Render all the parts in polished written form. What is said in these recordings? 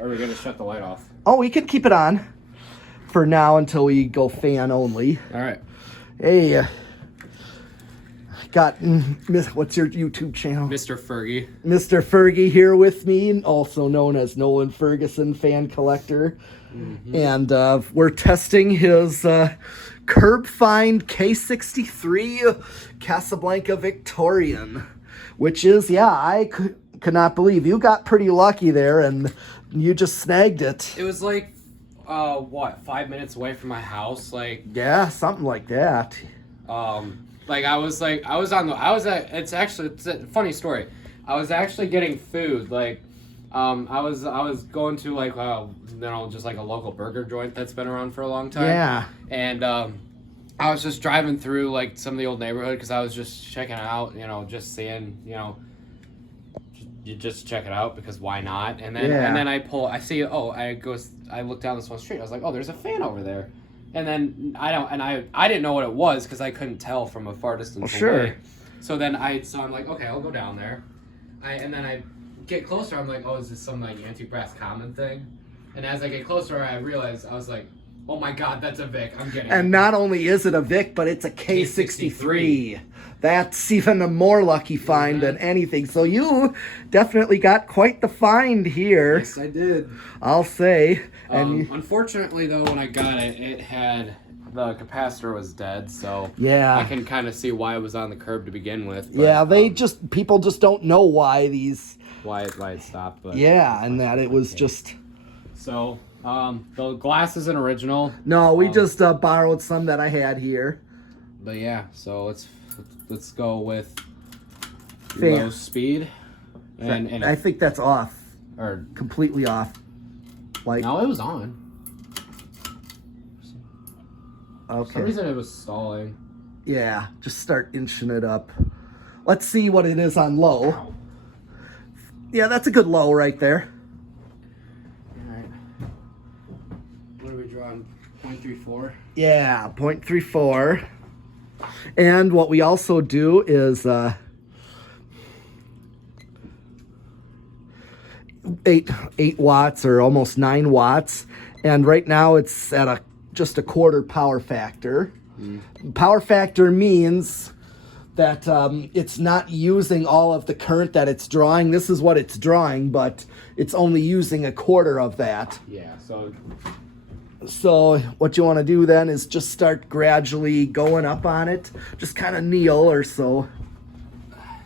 Are we going to shut the light off? Oh, we can keep it on for now until we go fan only. All right. Hey, got, what's your YouTube channel? Mr. Fergie. Mr. Fergie here with me, also known as Nolan Ferguson, fan collector. Mm-hmm. And we're testing his curb find K63 Casablanca Victorian, which is, yeah, I could not believe you got pretty lucky there and you just snagged it. It was like, what, 5 minutes away from my house? Like, yeah, something like that. It's a funny story. I was actually getting food. Like, I was going to like, just like a local burger joint that's been around for a long time. Yeah. And, I was just driving through like some of the old neighborhood because I was just checking it out, just seeing, you just check it out because why not? And then I look down this one street. I was like, oh, there's a fan over there. And then I didn't know what it was because I couldn't tell from a far distance away. Sure. So I'm like, okay, I'll go down there. And then I get closer. I'm like, oh, is this some like anti-brass common thing? And as I get closer, I realized I was like, oh my God, that's a Vic. I'm getting it. And not only is it a Vic, but it's a K63. That's even a more lucky find than anything. So you definitely got quite the find here. Yes, I did. I'll say. And unfortunately, though, when I got it, the capacitor was dead. So yeah, I can kind of see why it was on the curb to begin with. But, yeah, people just don't know why it stopped. But yeah, and that it was just. So. The glass isn't original. No, we just borrowed some that I had here. But yeah, so let's go with low speed. And I think that's off. Or completely off. Like no, it was on. Okay. For some reason it was stalling. Yeah, just start inching it up. Let's see what it is on low. Ow. Yeah, that's a good low right there. 0.34. Yeah, 0.34. And what we also do is 8 watts or almost 9 watts. And right now it's at just a quarter power factor. Power factor means that it's not using all of the current that it's drawing. This is what it's drawing, but it's only using a quarter of that. Yeah, So what you want to do then is just start gradually going up on it. Just kind of kneel or so.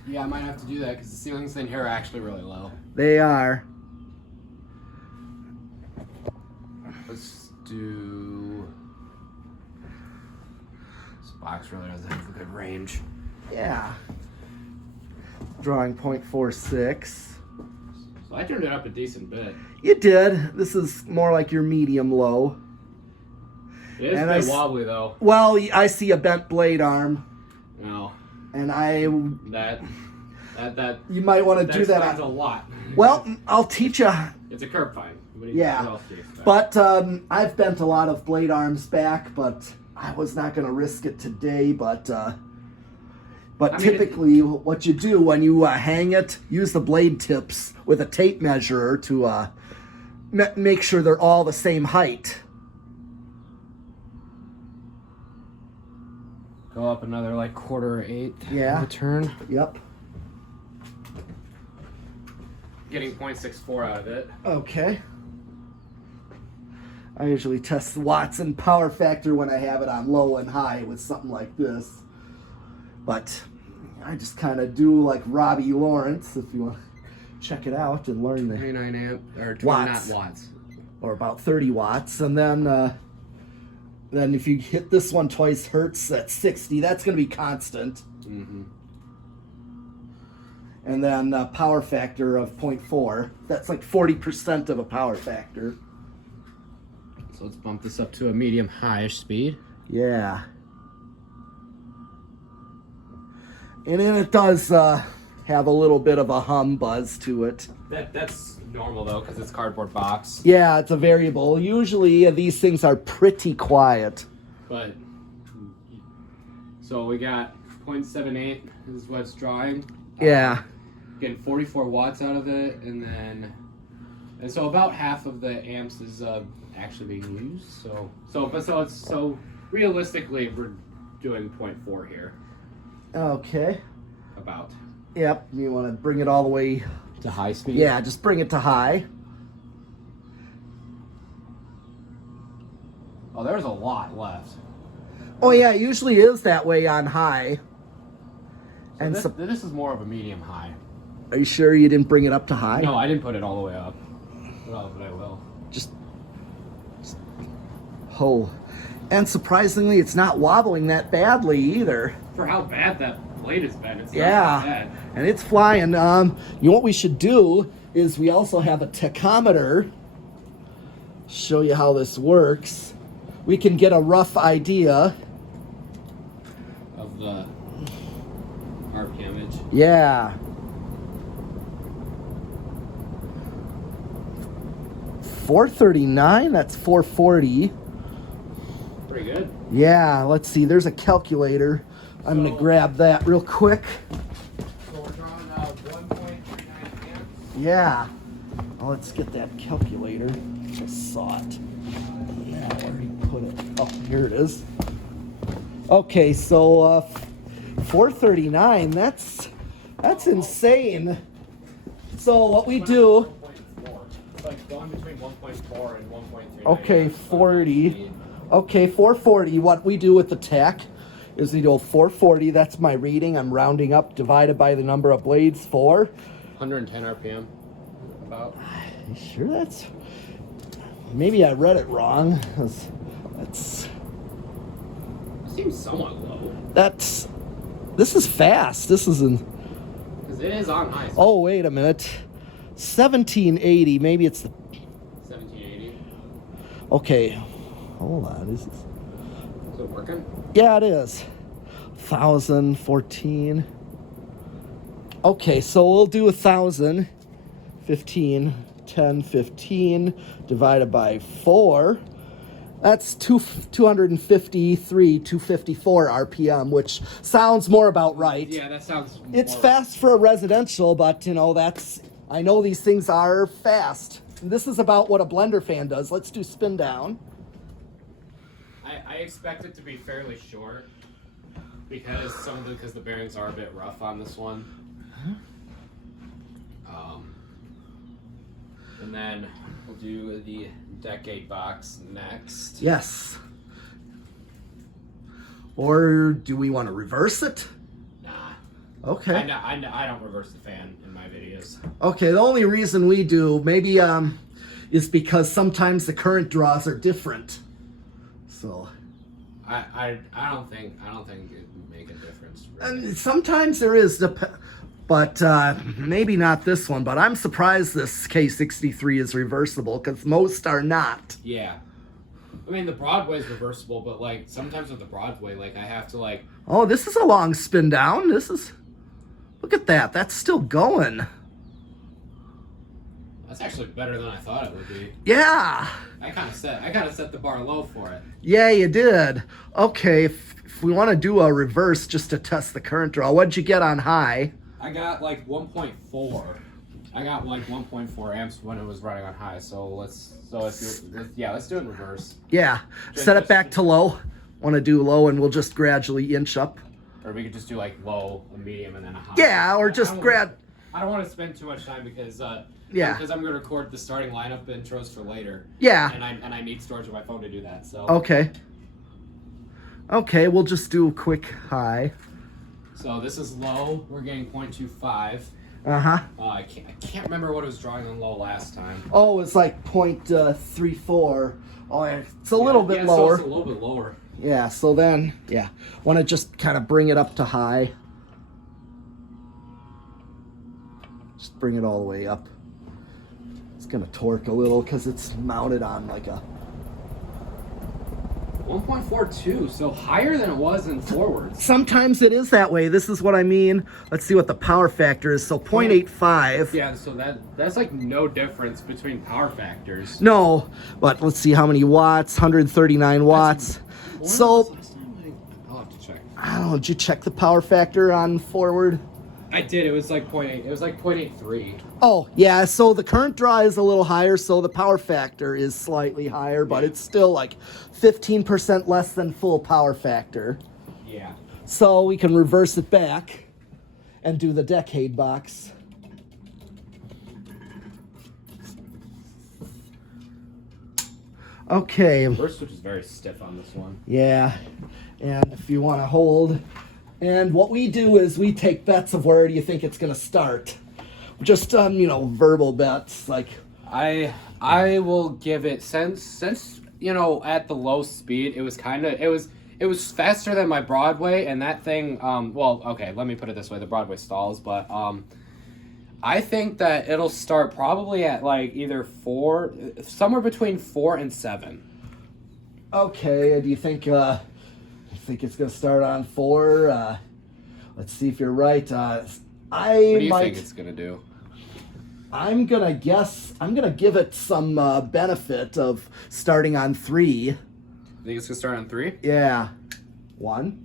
Yeah, I might have to do that because the ceilings in here are actually really low. They are. Let's do... This box really doesn't have a good range. Yeah. Drawing 0.46. So I turned it up a decent bit. You did. This is more like your medium low. It is a bit wobbly though. Well, I see a bent blade arm. No. And that you might want to do that. That's a lot. Well, I'll teach you. It's a curb find. Yeah. But I've bent a lot of blade arms back, but I was not going to risk it today. But typically, what you do when you hang it, use the blade tips with a tape measure to make sure they're all the same height. Go up another like 1/4 Yeah. turn. Yep. Getting 0.64 out of it. Okay. I usually test watts and power factor when I have it on low and high with something like this. But I just kind of do like Robbie Lawrence, if you want to check it out and learn the 29 amp or 20 watts. Or about 30 watts. And then if you hit this one twice hertz at 60, that's going to be constant. Mm-hmm. And then power factor of 0.4. That's like 40% of a power factor. So let's bump this up to a medium high-ish speed. Yeah. And then it does have a little bit of a hum buzz to it. That's normal though, because it's cardboard box. Yeah, it's a variable. Usually these things are pretty quiet. But so we got 0.78 is what it's drawing. Yeah. Getting 44 watts out of it, and then And so about half of the amps is actually being used. So realistically, we're doing 0.4 here. Okay. About. Yep. You want to bring it all the way To high speed? Yeah, just bring it to high. Oh, there's a lot left. Oh yeah, it usually is that way on high. So And this is more of a medium high. Are you sure you didn't bring it up to high? No, I didn't put it all the way up. Well, but I will. Just oh. And surprisingly, it's not wobbling that badly either. For how bad that blade has been, it's not Yeah, bad. and it's flying. You know what we should do is we also have a tachometer. Show you how this works. We can get a rough idea Of the RPMage. Yeah. 439, that's 440. Pretty good. Yeah, let's see, there's a calculator. I'm gonna grab that real quick. So we're drawing 1.39 amps. Yeah. Well, let's get that calculator. Just saw it. Now, where did he put it? Oh, here it is. Okay, so 439, that's insane. So what we do, 1.4. It's like going between 1.4 and 1.39. okay, 40. Okay, 440, what we do with the tach is we do 440, that's my reading. I'm rounding up, divided by the number of blades, 4. 110 RPM. About. You sure that's... Maybe I read it wrong. That's... It seems somewhat low. That's... This is fast. This isn't... Because it is on high speed. Oh, wait a minute. 1780. Maybe it's the... 1780. Okay. Hold on. Is it working? Yeah, it is. 1,014. Okay, so we'll do 1,000. 15. 10, 15. Divided by 4. That's 253, 254 RPM, which sounds more about right. Yeah, that sounds It's fast for a residential, but, you know, I know these things are fast. And this is about what a blender fan does. Let's do spin down. I expect it to be fairly short because the bearings are a bit rough on this one. And then we'll do the decade box next. Yes. Or do we want to reverse it? Nah. Okay. I don't reverse the fan in my videos. Okay, the only reason we do maybe is because sometimes the current draws are different. So I don't think it would make a difference. Really. and sometimes there is but maybe not this one, but I'm surprised this K63 is reversible because most are not. Yeah. I mean, the Broadway's reversible, but, like, sometimes with the Broadway, like, I have to, like... Oh, this is a long spin down. Look at that. That's still going. That's actually better than I thought it would be. Yeah. I kind of set the bar low for it. Yeah, you did. Okay, if we want to do a reverse just to test the current draw, what'd you get on high? I got like 1.4. I got like 1.4 amps when it was running on high. So let's do it in reverse. Yeah, set it back to low. Want to do low, and we'll just gradually inch up. Or we could just do like low, a medium, and then a high. Yeah, or just grab. I don't want to spend too much time because yeah, because I'm going to record the starting lineup intros for later. Yeah, and I need storage on my phone to do that. So okay, we'll just do a quick high. So this is low. We're getting 0.25. I can't remember what it was drawing on low last time. Oh, it's like 0.34. Oh, it's a little bit lower. So it's a little bit lower. Yeah. So then, want to just kind of bring it up to high. Just bring it all the way up. It's gonna torque a little because it's mounted on like a 1.42, so higher than it was in forwards. Sometimes it is that way. This is what I mean. Let's see what the power factor is. So 0.85. Yeah, so that's like no difference between power factors. No, but let's see how many watts. 139 watts. So I'll have to check. I don't know. Did you check the power factor on forward? I did. It was like 0.8. It was like 0.83. Oh, yeah, so the current draw is a little higher, so the power factor is slightly higher, but it's still like 15% less than full power factor. Yeah. So we can reverse it back and do the decade box. Okay. First switch is very stiff on this one. Yeah, and if you want to hold, and what we do is we take bets of where do you think it's going to start. Just you know, verbal bets like. I will give it since you know at the low speed it was faster than my Broadway, and that thing well, okay, let me put it this way, the Broadway stalls, but I think that it'll start probably at like either 4, somewhere between 4 and 7. Okay, do you think it's gonna start on 4? Let's see if you're right. What do you think it's gonna do? I'm gonna give it some benefit of starting on 3. Think it's gonna start on 3? Yeah. 1,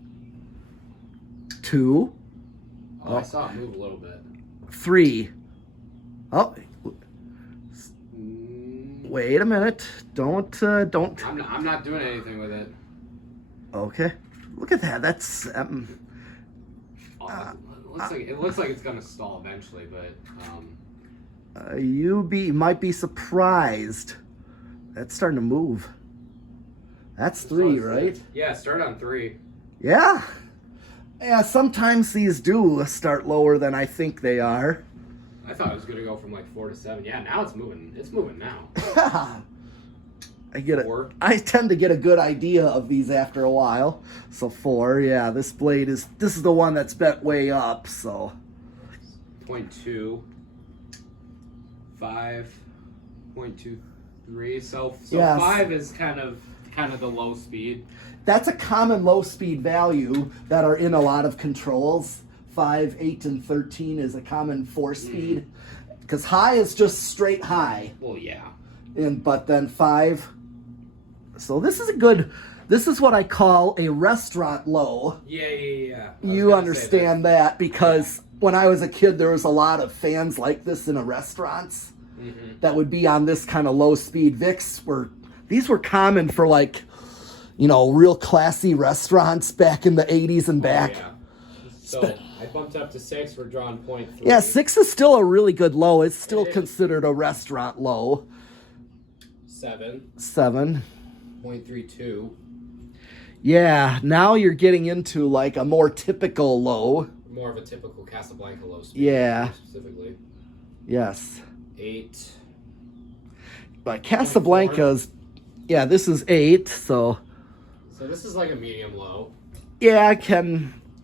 2. Oh, I saw it move a little bit. 3. Oh, wait a minute! Don't. I'm not doing anything with it. Okay, look at that. That's. It looks like it's gonna stall eventually, but. You might be surprised. That's starting to move. That's 3, right? Yeah, start on 3. Yeah. Yeah, sometimes these do start lower than I think they are. I thought it was gonna go from like 4 to 7. Yeah, now it's moving. It's moving now. I get it. 4. I tend to get a good idea of these after a while. So 4, yeah. This is the one that's bent way up. So 0.2, 5, 0.23. So yes. 5 is kind of the low speed. That's a common low speed value that are in a lot of controls. 5, 8, and 13 is a common 4 speed. Because high is just straight high. Well, yeah. But then 5. So this is what I call a restaurant low. Yeah. You understand that because when I was a kid, there was a lot of fans like this in the restaurants that would be on this kind of low speed. Vicks these were common for like, you know, real classy restaurants back in the 80s and back. Oh, yeah. So I bumped up to 6. We're drawing 0.3. Yeah, 6 is still a really good low. It's still considered a restaurant low. 7. 0.32. Yeah, now you're getting into like a more typical low. More of a typical Casablanca low speed. Yeah. Specifically. Yes. 8. But Casablanca's, yeah, this is 8, so. So this is like a medium low. Yeah,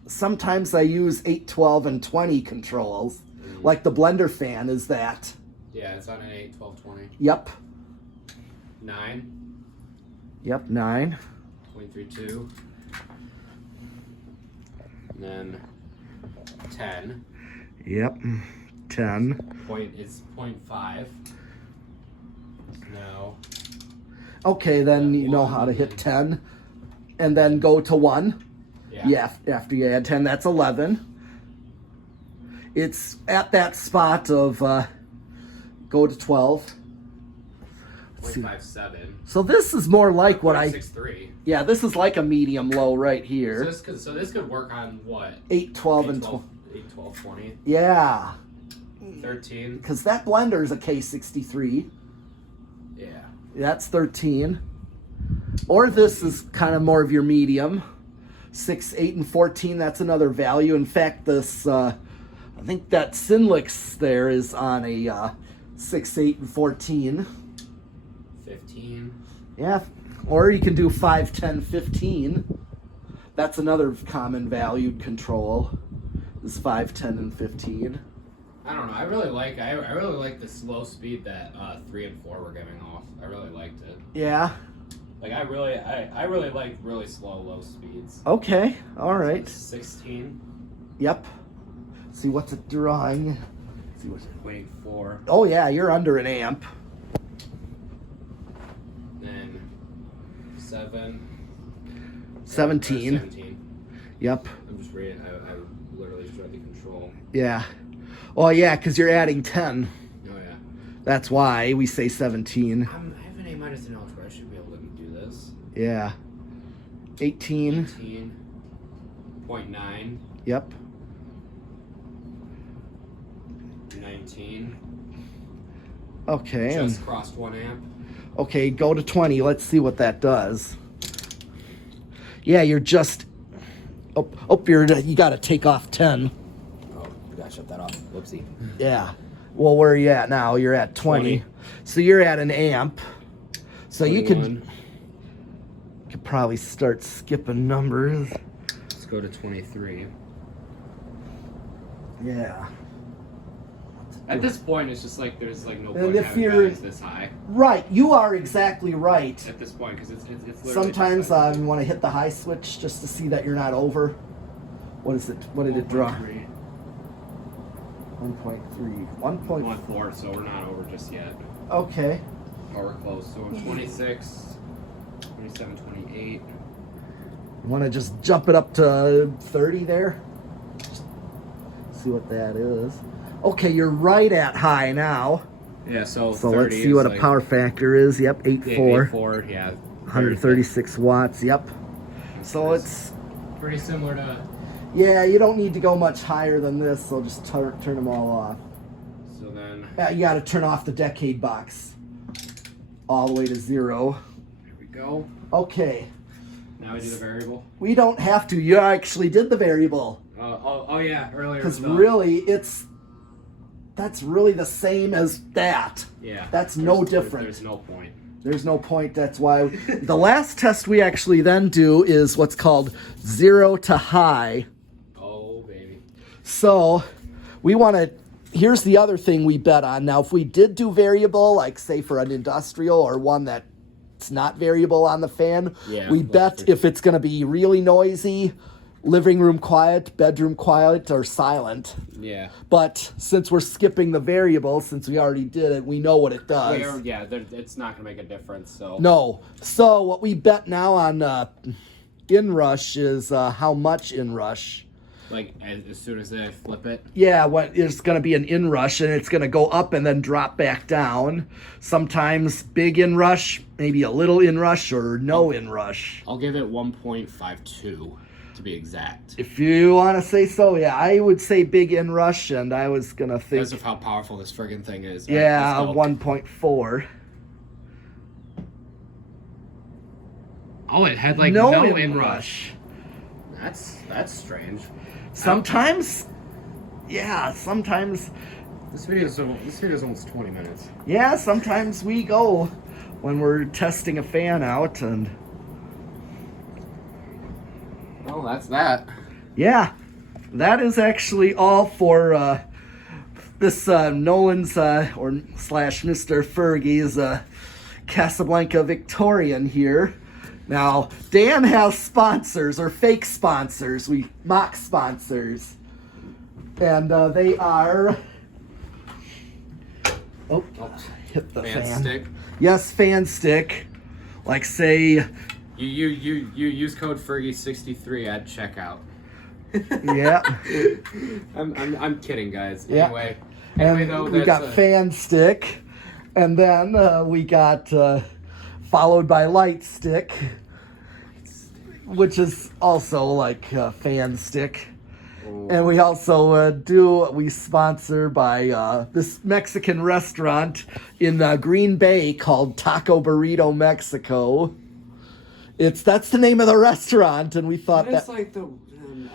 sometimes I use 8, 12, and 20 controls. Like the blender fan is that. Yeah, it's on an 8, 12, 20. Yep. 9. Yep, 9. 0.32. And then 10. Yep, 10. It's 0.5. No. Okay, then you know how to hit 10. And then go to 1. Yeah, after you add 10, that's 11. It's at that spot of go to 12. 0.57. So this is more like what 0.63. Yeah, this is like a medium low right here. So this could work on what? 8, 12, and 12. 8, 12, 20. Yeah. 13. Because that blender is a K63. Yeah. That's 13. Or this is kind of more of your medium. 6, 8, and 14, that's another value. In fact, this, I think that Sinlix there is on a 6, 8, and 14. 15. Yeah, or you can do 5, 10, 15. That's another common valued control, is 5, 10, and 15. I don't know. I really like this low speed that 3 and 4 were giving off. I really liked it. Yeah. Like I really like really slow low speeds. Okay. All right. 16. Yep. See what's it drawing. See what's waiting for. Oh yeah, you're under an amp. Then 7. 17. 17. Yep. I'm just reading. I literally just read the control. Yeah. Oh, yeah, because you're adding 10. Oh, yeah. That's why we say 17. I have an A minus in algebra. I should be able to do this. Yeah. 18. 18.9. Yep. 19. Okay. Just crossed 1 amp. Okay, go to 20. Let's see what that does. Yeah, you're just... you got to take off 10. Oh, I got to shut that off. Whoopsie. Yeah. Well, where are you at now? You're at 20. So you're at an amp. So 21. you could probably start skipping numbers. Let's go to 23. Yeah. At this point, it's just like there's like no And point if having you're- guys this high Right. You are exactly right. at this point because it's literally Sometimes just like, you want to hit the high switch just to see that you're not over. What is it? What did it draw? 1.3. 1.3. 1. 1.4, so we're not over just yet. Okay. Or we're close. So 26, 27, 28. You want to just jump it up to 30 there? Just see what that is. Okay, you're right at high now. Yeah, so So 30 let's see is what a like, power factor is. Yep, 8.4. 8.4, yeah. 136 watts. Yep. So it's... pretty similar to... Yeah, you don't need to go much higher than this, so just turn them all off. So then... You got to turn off the decade box. All the way to 0. Here we go. Okay. Now we do the variable. We don't have to. You actually did the variable. Oh yeah, earlier. Because was the- really, that's really the same as that. Yeah. That's no different. There's no point. There's no point. That's why the last test we actually then do is what's called 0 to high. Oh, baby. So we want to, here's the other thing we bet on. Now, if we did do variable, like say for an industrial or one that's not variable on the fan, Yeah, we bet electric. if it's going to be really noisy, living room quiet, bedroom quiet, or silent. Yeah. But since we're skipping the variable, since we already did it, we know what it does. It's not gonna make a difference. So. No. So what we bet now on inrush is how much inrush. Like as soon as I flip it. Yeah, it's going to be an inrush, and it's going to go up and then drop back down. Sometimes big inrush, maybe a little inrush, or no inrush. I'll give it 1.52 to be exact. If you want to say so, yeah, I would say big inrush, and I was going to think... Because of how powerful this friggin' thing is. Right? Yeah, Let's go. 1.4. Oh, it had like no no inrush. That's strange. Sometimes, yeah, sometimes, This video is almost 20 minutes. yeah, sometimes we go when we're testing a fan out, and Oh, that's that. yeah, that is actually all for this Nolan's or slash Mr. Fergie's Casablanca Victorian here. Now, Dan has sponsors, or fake sponsors. We mock sponsors. And they are... Oh, hit the fan. Stick. Yes, fan stick. Like, say... You use code Fergie63 at checkout. Yeah. I'm kidding, guys. Yeah. Anyway, And though, we got fan stick. And then we got... followed by light stick, which is also like a fan stick. And we also we sponsor by this Mexican restaurant in Green Bay called Taco Burrito Mexico. That's the name of the restaurant, and we thought It's that... like the...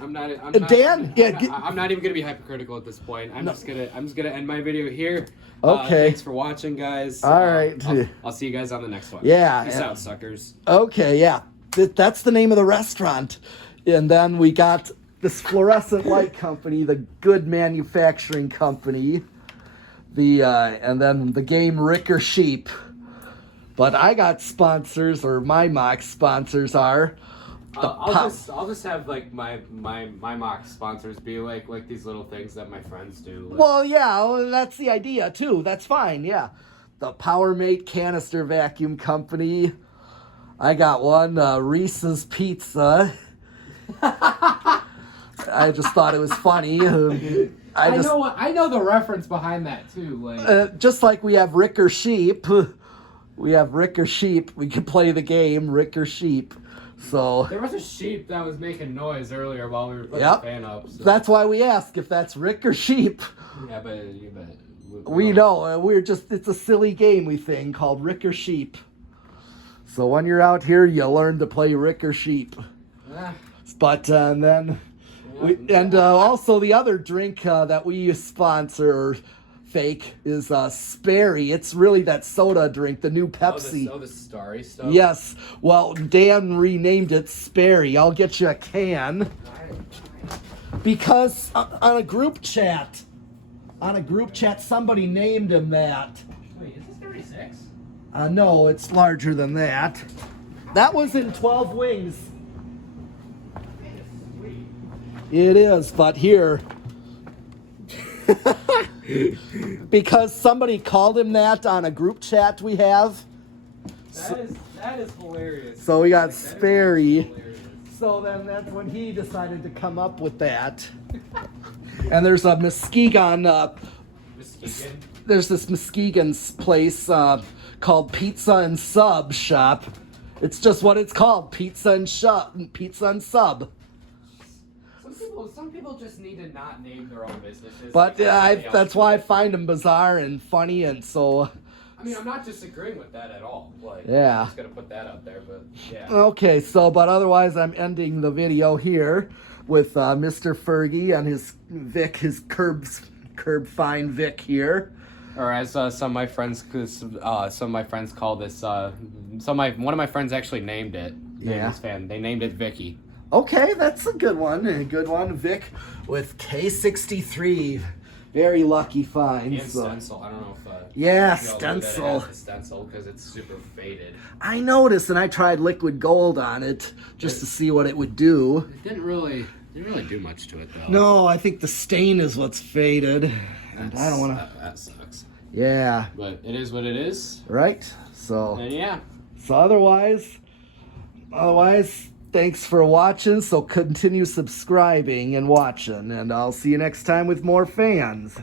I'm not Dan, I'm not even gonna be hypocritical at this point. I'm just gonna end my video here. Okay. Thanks for watching, guys. All right. I'll see you guys on the next one. Yeah. Peace out, suckers. Okay, yeah. That's the name of the restaurant. And then we got this fluorescent light company, the Good Manufacturing Company, and then the game Rick or Sheep. But I got sponsors, or my mock sponsors are... I'll just have like my mock sponsors be like these little things that my friends do. Well, yeah, that's the idea too. That's fine, yeah. The PowerMate Canister Vacuum Company. I got one, Reese's Pizza. I just thought it was funny. I know the reference behind that too. Like just like we have Rick or Sheep, we have Rick or Sheep. We can play the game Rick or Sheep. So there was a sheep that was making noise earlier while we were putting Yep. the fan up. So. That's why we ask if that's Rick or Sheep. Yeah, but We know. It's a silly game we think called Rick or Sheep. So when you're out here, you learn to play Rick or Sheep. But also the other drink that we sponsor, fake, is Sperry. It's really that soda drink, the new Pepsi. The starry stuff? Yes. Well, Dan renamed it Sperry. I'll get you a can. Because on a group chat, somebody named him that. Wait, is this 36? No, it's larger than that. That was in 12 wings. It is, but here. Because somebody called him that on a group chat we have. That is hilarious. So we got Sperry. So then that's when he decided to come up with that. And there's a Muskegon. There's this Muskegon's place called Pizza and Sub Shop. It's just what it's called, Pizza and Sub. Some people just need to not name their own businesses. But that's why I find them bizarre and funny, and so. I mean, I'm not disagreeing with that at all. Like, yeah. I'm just gonna put that out there, but yeah. Okay, but otherwise, I'm ending the video here with Mr. Fergie and his Vic, his curb fine Vic here. Or as some of my friends call this. One of my friends actually named it. Yeah. They named it Vicky. Okay, that's a good one. Vic with K63. Very lucky find. And stencil. I don't know if. Yeah, stencil. Stencil because it's super faded. I noticed, and I tried liquid gold on it just to see what it would do. It didn't really do much to it though. No, I think the stain is what's faded. And I don't want to. That sucks. Yeah. But it is what it is. Right. So. And yeah. So otherwise, thanks for watching. So continue subscribing and watching, and I'll see you next time with more fans.